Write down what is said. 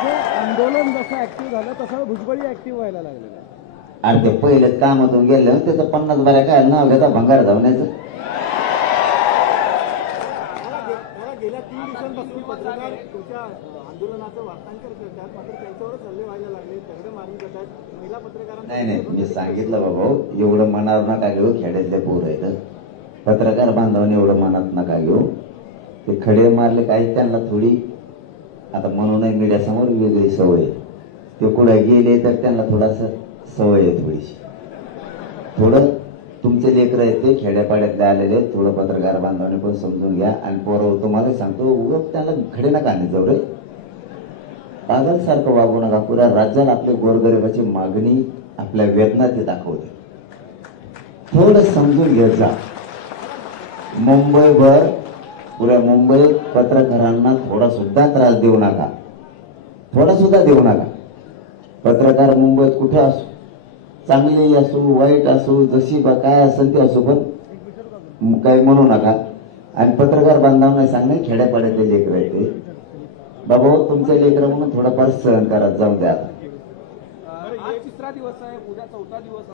आंदोलन जसं ऍक्टिव्ह झालं तसं भुजबळी ऍक्टिव्ह व्हायला लागलेलं आहे. अरे ते पहिलेच कामातून गेले त्याचं 50 बऱ्या काय नाव घेता भंगार धावण्याचं. गेल्या 3 दिवसांपासून पत्रकार तुमच्या आंदोलनाचं वार्तांकन करतात, मात्र त्यांच्यावरच हल्ले व्हायला लागले, दगड मारून करतात. महिला पत्रकारांना नाही मी सांगितलं बाबा एवढं मनावर नका घेऊ, खेड्यातले पोर आहेत पत्रकार बांधवाने एवढं मनात नका घेऊ. ते खडे मारले काही त्यांना थोडी आता म्हणूनही मीडियासमोर वेगळी सवय आहे. ते कुठे गेले तर त्यांना थोडासा सवय आहे थोडीशी. थोडं तुमचे लेकरं आहेत ते खेड्यापाड्यातले आलेले थोडं पत्रकार बांधवाने पण समजून घ्या. आणि पोरं तुम्हाला सांगतो उगत त्याला खडे नका आणले जाऊ रे, पागलसारखं वागू नका. पुऱ्या राज्याला आपल्या गोरगरिबाची मागणी आपल्या वेदना ते दाखवते. थोडं समजून घ्यायचं जा. मुंबईभर पुऱ्या मुंबईत पत्रकारांना थोडा सुद्धा त्रास देऊ नका, थोडा सुद्धा देऊ नका. पत्रकार मुंबईत कुठे असो, चांगली असो वाईट असो जशी काय असेल ते असो, पण काही म्हणू नका. आणि पत्रकार बांधवांना सांगणे खेड्यापाड्यातले लेकर आहे ते बाबा तुमचे लेकर म्हणून थोडाफार सहन करत जाऊन द्या. आज 3रा दिवस आहे, उद्या 4था दिवस